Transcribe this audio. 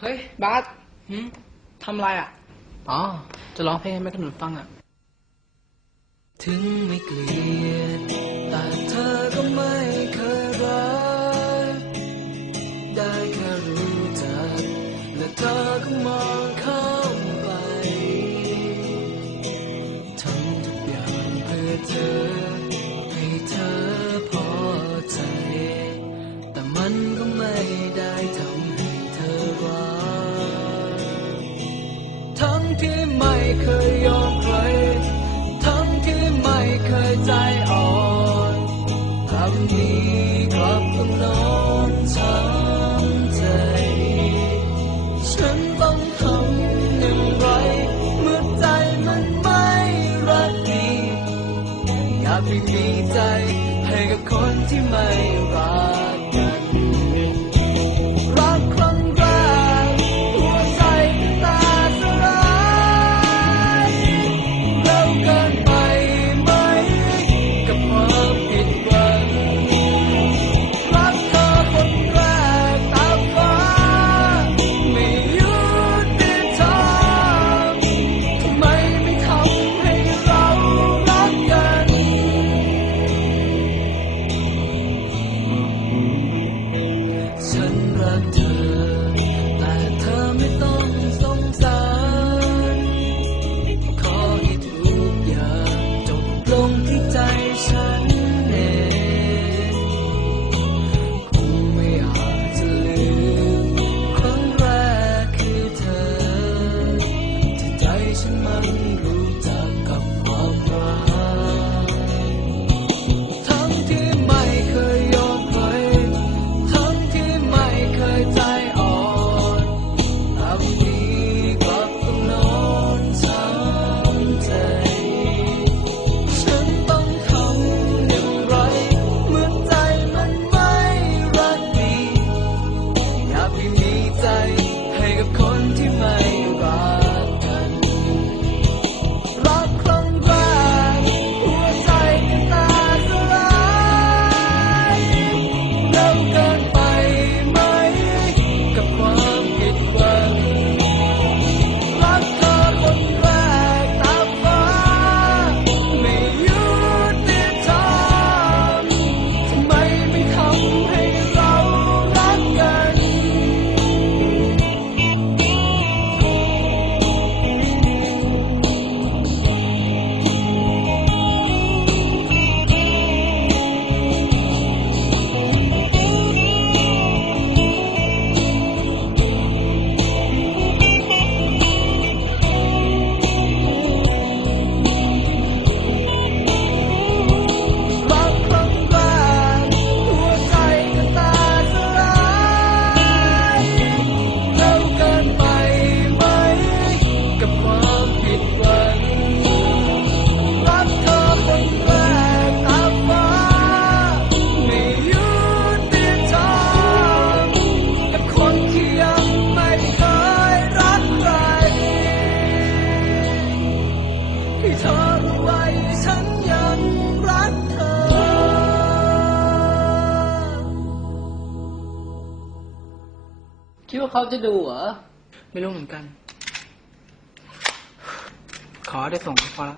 เฮ้ย บาสทำไรอะ อ๋อ จะร้องเพลงให้แม่ขนุนฟังอะ ถึงไม่เกลียด แต่เธอก็ไม่เคยรัก ได้แค่รู้จักและเธอก็มองเข้า ไม่เคยยอมใครทำคือไม่เคยใจอ่อนทำดีกลับต้องนอนช้ำใจ ฉันต้องทำอย่างไร เมื่อใจมันไม่รักดีอย่าเพิ่งดีใจให้กับคนที่ไม่รัก semerindu คิดว่าเขาจะดูเหรอ ไม่รู้เหมือนกัน ขอได้ส่งก็พอละ